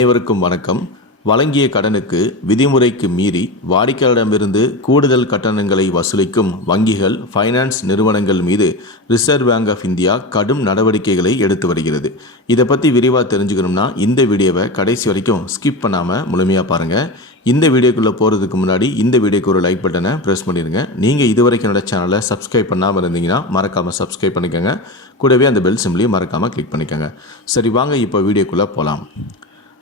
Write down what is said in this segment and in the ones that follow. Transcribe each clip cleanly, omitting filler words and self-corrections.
அனைவருக்கும் வணக்கம். வழங்கிய கடனுக்கு விதிமுறைக்கு மீறி வாடிக்கையாளரிடமிருந்து கூடுதல் கட்டணங்களை வசூலிக்கும் வங்கிகள், ஃபைனான்ஸ் நிறுவனங்கள் மீது ரிசர்வ் பேங்க் ஆஃப் இந்தியா கடும் நடவடிக்கைகளை எடுத்து வருகிறது. இதை பற்றி விரிவாக தெரிஞ்சுக்கணும்னா இந்த வீடியோவை கடைசி வரைக்கும் ஸ்கிப் பண்ணாமல் முழுமையாக பாருங்கள். இந்த வீடியோக்குள்ளே போகிறதுக்கு முன்னாடி இந்த வீடியோக்கு ஒரு லைக் பட்டனை ப்ரெஸ் பண்ணிடுங்க. நீங்கள் இதுவரைக்கும் என்னோட சேனலை சப்ஸ்கிரைப் பண்ணாமல் இருந்தீங்கன்னா மறக்காமல் சப்ஸ்கிரைப் பண்ணிக்கோங்க. கூடவே அந்த பெல் சிம்லையும் மறக்காமல் கிளிக் பண்ணிக்கோங்க. சரி, வாங்க இப்போ வீடியோக்குள்ளே போகலாம்.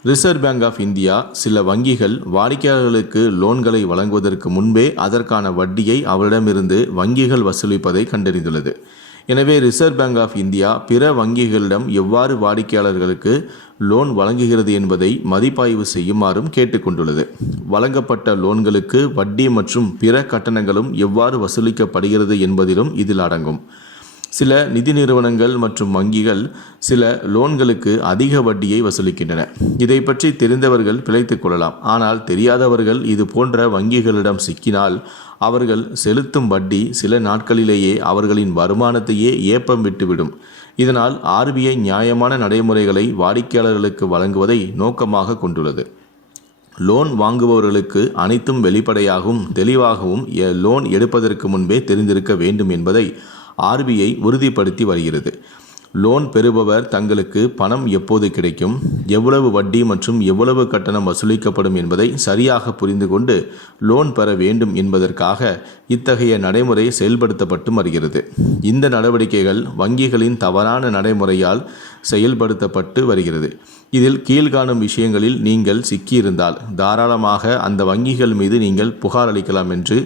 ரிசர்வ் பேங்க் ஆஃப் இந்தியா சில வங்கிகள் வாடிக்கையாளர்களுக்கு லோன்களை வழங்குவதற்கு முன்பே அதற்கான வட்டியை அவரிடமிருந்து வங்கிகள் வசூலிப்பதை கண்டறிந்துள்ளது. எனவே ரிசர்வ் பேங்க் ஆஃப் இந்தியா பிற வங்கிகளிடம் எவ்வாறு வாடிக்கையாளர்களுக்கு லோன் வழங்குகிறது என்பதை மதிப்பாய்வு செய்யுமாறும் கேட்டுக்கொண்டுள்ளது. வழங்கப்பட்ட லோன்களுக்கு வட்டி மற்றும் பிற கட்டணங்களும் எவ்வாறு வசூலிக்கப்படுகிறது என்பதிலும் இதில் அடங்கும். சில நிதி நிறுவனங்கள் மற்றும் வங்கிகள் சில லோன்களுக்கு அதிக வட்டியை வசூலிக்கின்றன. இதை பற்றி தெரிந்தவர்கள் பிழைத்துக் கொள்ளலாம். ஆனால் தெரியாதவர்கள் இது போன்ற வங்கிகளிடம் சிக்கினால் அவர்கள் செலுத்தும் வட்டி சில நாட்களிலேயே அவர்களின் வருமானத்தையே ஏப்பம் விட்டுவிடும். இதனால் RBI நியாயமான நடைமுறைகளை வாடிக்கையாளர்களுக்கு வழங்குவதை நோக்கமாக கொண்டுள்ளது. லோன் வாங்குபவர்களுக்கு அனைத்தும் வெளிப்படையாகவும் தெளிவாகவும் லோன் எடுப்பதற்கு முன்பே தெரிந்திருக்க வேண்டும் என்பதை RBI உறுதிப்படுத்தி வருகிறது. லோன் பெறுபவர் தங்களுக்கு பணம் எப்போது கிடைக்கும், எவ்வளவு வட்டி மற்றும் எவ்வளவு கட்டணம் வசூலிக்கப்படும் என்பதை சரியாக புரிந்து கொண்டு லோன் பெற வேண்டும் என்பதற்காக இத்தகைய நடைமுறை செயல்படுத்தப்பட்டு வருகிறது. இந்த நடவடிக்கைகள் வங்கிகளின் தவறான நடைமுறையால் செயல்படுத்தப்பட்டு வருகிறது. இதில் கீழ்காணும் விஷயங்களில் நீங்கள் சிக்கியிருந்தால் தாராளமாக அந்த வங்கிகள் மீது நீங்கள் புகார் அளிக்கலாம் என்று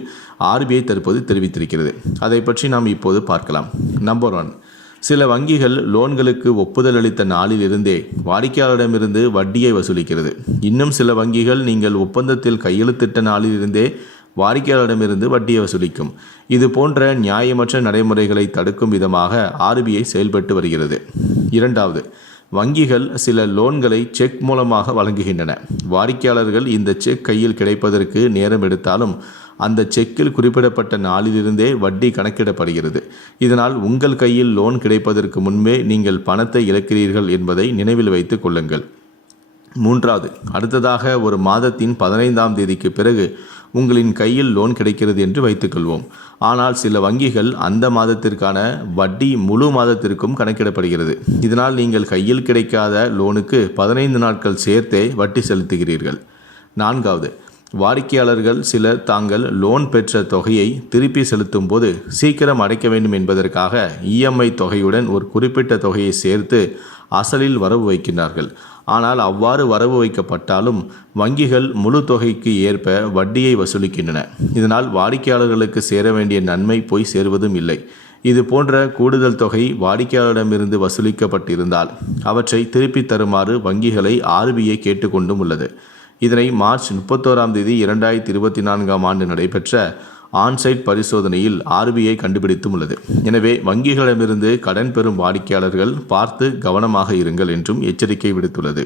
RBI தற்போது தெரிவித்திருக்கிறது. அதை பற்றி நாம் இப்போது பார்க்கலாம். நம்பர் 1, சில வங்கிகள் லோன்களுக்கு ஒப்புதல் அளித்த நாளில் இருந்தே வாடிக்கையாளரிடமிருந்து வட்டியை வசூலிக்கிறது. இன்னும் சில வங்கிகள் நீங்கள் ஒப்பந்தத்தில் கையெழுத்திட்ட நாளில் இருந்தே வாடிக்கையாளரிடமிருந்து வட்டியை வசூலிக்கும். இது போன்ற நியாயமற்ற நடைமுறைகளை தடுக்கும் விதமாக RBI செயல்பட்டு வருகிறது. 2வது, வங்கிகள் சில லோன்களை செக் மூலமாக வழங்குகின்றன. வாடிக்கையாளர்கள் இந்த செக் கையில் கிடைப்பதற்கு நேரம் எடுத்தாலும் அந்த செக்கில் குறிப்பிடப்பட்ட நாளிலிருந்தே வட்டி கணக்கிடப்படுகிறது. இதனால் உங்கள் கையில் லோன் கிடைப்பதற்கு முன்பே நீங்கள் பணத்தை இழக்கிறீர்கள் என்பதை நினைவில் வைத்துக் கொள்ளுங்கள். 3வது, அடுத்ததாக ஒரு மாதத்தின் 15ஆம் தேதிக்கு பிறகு உங்களின் கையில் லோன் கிடைக்கிறது என்று வைத்துக்கொள்வோம். ஆனால் சில வங்கிகள் அந்த மாதத்திற்கான வட்டி முழு மாதத்திற்கும் கணக்கிடப்படுகிறது. இதனால் நீங்கள் கையில் கிடைக்காத லோனுக்கு 15 நாட்கள் சேர்த்தே வட்டி செலுத்துகிறீர்கள். 4வது, வாடிக்கையாளர்கள் சிலர் தாங்கள் லோன் பெற்ற தொகையை திருப்பி செலுத்தும் போது சீக்கிரம் அடைக்க வேண்டும் என்பதற்காக EMI தொகையுடன் ஒரு குறிப்பிட்ட தொகையை சேர்த்து அசலில் வரவு வைக்கிறார்கள். ஆனால் அவ்வாறு வரவு வைக்கப்பட்டாலும் வங்கிகள் முழு தொகைக்கு ஏற்ப வட்டியை வசூலிக்கின்றன. இதனால் வாடிக்கையாளர்களுக்கு சேர வேண்டிய நன்மை போய் சேருவதும் இல்லை. இது போன்ற கூடுதல் தொகை வாடிக்கையாளரிடமிருந்து வசூலிக்கப்பட்டிருந்தால் அவற்றை திருப்பி தருமாறு வங்கிகளை RBI கேட்டுக்கொண்டும் உள்ளது. இதனை மார்ச் 31ஆம் தேதி 2024ஆம் ஆண்டு நடைபெற்ற ஆன்சைட் பரிசோதனையில் RBI கண்டுபிடித்தும் உள்ளது. எனவே வங்கிகளிடமிருந்து கடன் பெறும் வாடிக்கையாளர்கள் பார்த்து கவனமாக இருங்கள் என்றும் எச்சரிக்கை விடுத்துள்ளது.